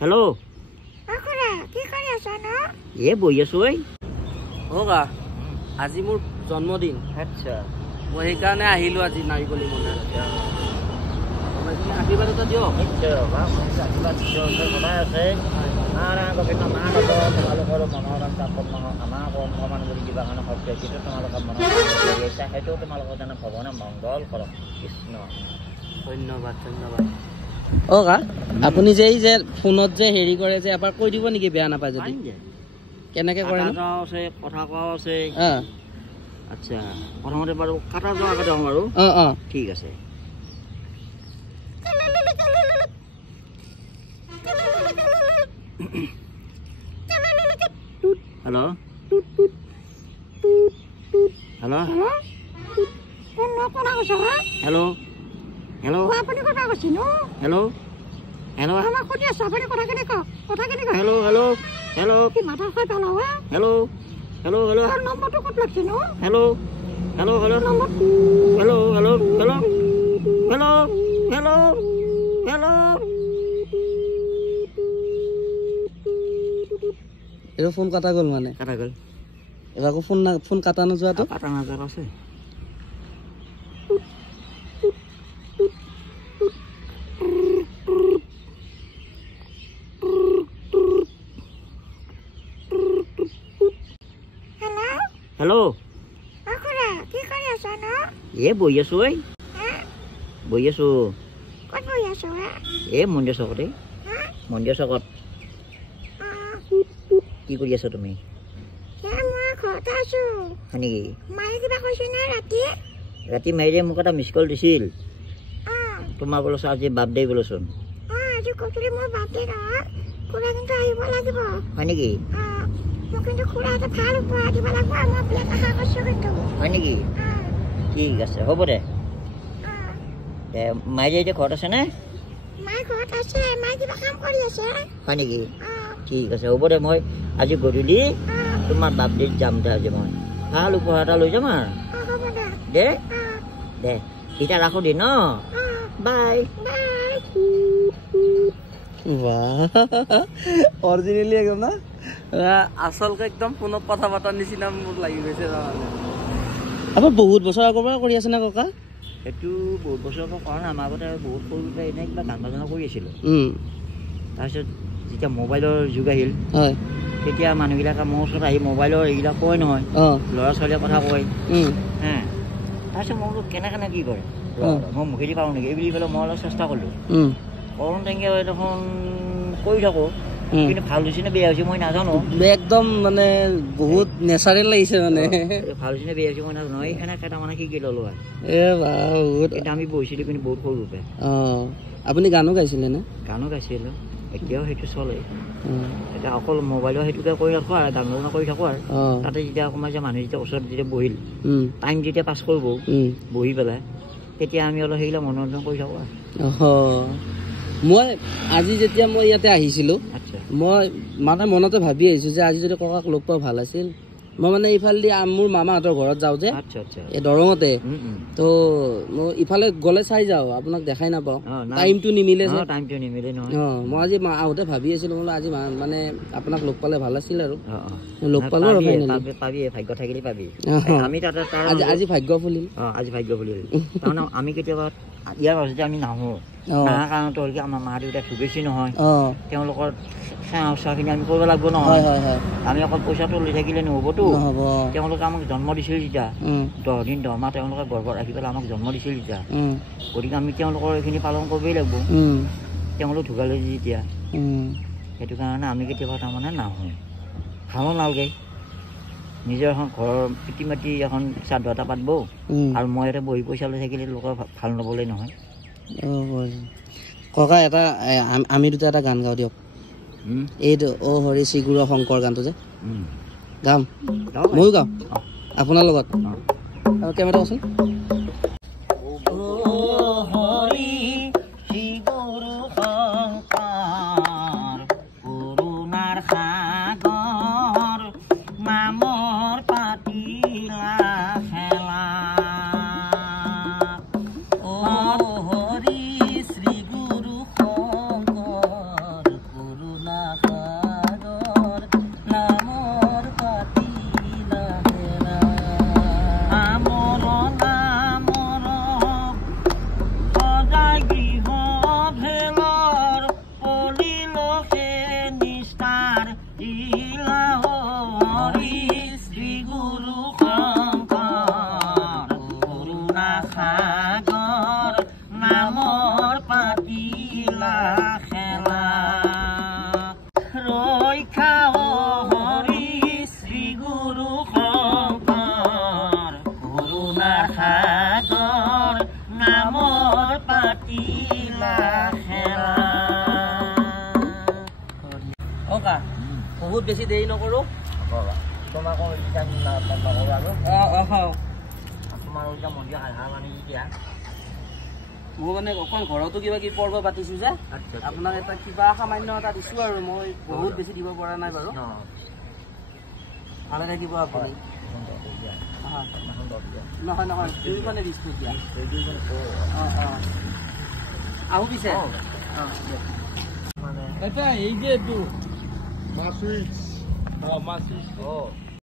Hello' কি কৰি আছা ন? বহি আছো হোগা আজি মোৰ জন্মদিন। আচ্ছা মই সেইকাৰণে আহিলো আজি নাৰিকলি মন্দিৰ। আশীৰ্বাদ এটা দিয়ক। সদায় আছে তোমালোকৰ মনোৰঞ্জন আমাক অকমান কৰি দিবা কাৰণে শব্দ কিন্তু তোমালোকৰ মনত সেইটো তোমালোকৰ কাৰণে ভগৱানে মংগল কৰক কৃষ্ণ। ধন্যবাদ ধন্যবাদ। কা আপুনি যে এই যে ফোনত যে হেৰি কৰে যে এবাৰ কৈ দিব নেকি বেয়া নাপায় যদি? কেনেকে কৰে আছে কথা কোৱাও আছে। আচ্ছা প্ৰথমতে বাৰু কাটা যোৱা আগতে হওঁ বাৰু। ঠিক আছে। হেল্ল' হেল্ল' হেল্ল' হেল্ল' আপুনি কথা কৈছে ন? হেল্ল' হেল্ল' আমাক সুধি আছো আপুনি কথা কেনেকুৱা হেল্ল' হেল্ল' হেল্ল' কি মাথা খাই পেলাও হেল্ল' হেল্ল' হেল্ল' নম্বৰটো ক'ত লাগিছে ন? Hello' hello' hello' hello' hello' hello' hello' hello' hello' এইটো ফোন কাটা গ'ল মানে কাটা গ'ল। এবাৰ আকৌ ফোন কাটা নোযোৱাটো কাটা নাযায় আছে। হেল্ল' কি কৰি আছা ন? বহি আছো বহি আছো। ক'ত বহি আছো মন্দিৰ চকতে। মন্দিৰ চকত কি কৰি আছা তুমি? মই ঘৰতে আছো। হয় নেকি? মায়ে কিবা কৈছে নে ৰাতি? ৰাতি মাইৰে মোক এটা মিছ কল দিছিল তোমাৰ বোলোচোন আজি বাৰ্থডে বোলোচোন। আজি গধূলি মোৰ বাৰ্থডে নহয়, খুৰা কিন্তু আহিব লাগিব। হয় নেকি? মোক কিন্তু খুৰা এটা ভাল উপহাৰ দিব লাগিব। মই প্লেট আশা কৰিছো কিন্তু। হয় নেকি? ঠিক আছে হ'ব দে। মাইৰে এতিয়া ঘৰত আছে নে? মায়ে ঘৰত আছে। মায়ে কিবা কাম কৰি আছে। হয় নেকি? ঠিক আছে হ'ব দে। মই আজি গধূলি তোমাৰ বাৰ্থডেত যাম দে। আজি মই ভাল উপহাৰ এটা লৈ যাম আৰু দে দে এতিয়া ৰাখো দে ন। বাই। অৰিজিনেলি একদম না আচলকে একদম ফোনত কথা পতাৰ নিচিনা মোৰ লাগি গৈছে। আপোনাৰ বহুত বছৰ আগৰ পৰা কৰি আছে না ককা? সেইটো বহুত বছৰৰ পৰা কৰা নাই। আমাৰ আগতে বহুত সৰুতে এনেই কিবা গান বাজনা কৰি আছিলোঁ। তাৰপিছত যেতিয়া মোবাইলৰ যুগ আহিল তেতিয়া মানুহবিলাকে মোৰ ওচৰত আহি মোবাইলৰ এইবিলাক কয় নহয়, ল'ৰা ছোৱালীয়ে কথা কয়। তাৰপিছত মই বোলো কেনেকৈ কি কৰে মই মুখেদি পাৰোঁ নেকি এই বুলি পেলাই মই অলপ চেষ্টা কৰিলোঁ। কৰোঁ তেনেকৈ দেখোন কৰি থাকোঁ, কিন্তু ভাল হৈছে নে বেয়া হৈছে মই নাজানো। একদম মানে বহুত নেচাৰেল লাগিছে মানে। ভাল হৈছে নে বেয়া হৈছে মই নাজানো। এইখানে কেইটামানে শিকি ল'লোঁ আৰু কিন্তু আমি বহিছিলোঁ কিন্তু বহুত সৰুতে। আপুনি গানো গাইছিলে নে? গানো গাইছিলোঁ। এতিয়াও সেইটো চলে। এতিয়া অকল মোবাইলৰ সেইটোকে কৰি ৰাখোঁ আৰু গান বাজনা কৰি থাকোঁ আৰু তাতে যেতিয়া অকণমান যে মানুহ যেতিয়া ওচৰত যেতিয়া বহিল টাইম যেতিয়া পাছ কৰিব বহি পেলাই তেতিয়া আমি অলপ সেইবিলাক মনোৰঞ্জন কৰি থাকোঁ আৰু। মই আজি যেতিয়া মই ইয়াতে আহিছিলোঁ মই মানে মনতে ভাবি আহিছোঁ যে আজি যদি ককাক লগ পোৱা ভাল আছিল। মই মানে ইফালেদি মোৰ মামাহঁতৰ ঘৰত যাওঁ যে এই দৰঙতে, তো মই ইফালে গ'লে চাই যাওঁ আপোনাক দেখাই নাপাওঁ, টাইমটো নিমিলে যে। মই আজি আহোঁতে ভাবি আছিলোঁ বোলো আজি মানে আপোনাক লগ পালে ভাল আছিল আৰু লগ পালোঁ আৰু পাবি ভাগ্য থাকিলে পাবি। আমি তাতে আজি ভাগ্য ফুলিল। আজি ভাগ্য ফুলিল তাৰমানে আমি কেতিয়াবা ইয়াৰ মাজতে আমি নাহোঁ। নাহা কাৰণটো হ'ল কি আমাৰ মা দেউতা ঢুকাইছে নহয়, তেওঁলোকৰ সেৱা সৎকাৰখিনি আমি কৰিব লাগিব নহয়। আমি অকল পইচাটো লৈ থাকিলে নহ'বতো। তেওঁলোকে আমাক জন্ম দিছিল যেতিয়া 10 দিন 10 মাহ তেওঁলোকে গৰ্ভত ৰাখি পেলাই আমাক জন্ম দিছিল যেতিয়া, গতিকে আমি তেওঁলোকৰ এইখিনি পালন কৰিবই লাগিব। তেওঁলোক ঢুকালে যেতিয়া সেইটো কাৰণে আমি কেতিয়াবা তাৰমানে নাহোঁ, ভালো নালাগে। নিজৰ এখন ঘৰৰ পিতৃ মাতৃ এখন শ্ৰাদ্ধ এটা পাতিব আৰু মই ইয়াতে বহি পইচা লৈ থাকিলে লোকৰ ভাল নবলে নহয়। ককা এটা আমি দুটা এটা গান গাওঁ দিয়ক। এইটো অ হৰি শ্ৰী গুৰু শংকৰ গানটো যে গাম, ময়ো গাওঁ আপোনাৰ লগত। কেমেৰা কচোন। টকা বহুত বেছি দেৰি নকৰোঁ তোমাকো তোমাৰ মন্দিৰ আধা মানে এতিয়া মই মানে অকণ ঘৰতো কিবা কিবি পৰ্ব পাতিছোঁ যে আপোনাক এটা কিবা সামান্য এটা দিছোঁ আৰু মই বহুত বেছি দিব পৰা নাই বাৰু ভালে থাকিব আপুনি নহয় নহয় দুইখনে 20 টকীয়া আহো পিছে এটা এই যে এইটো মাছ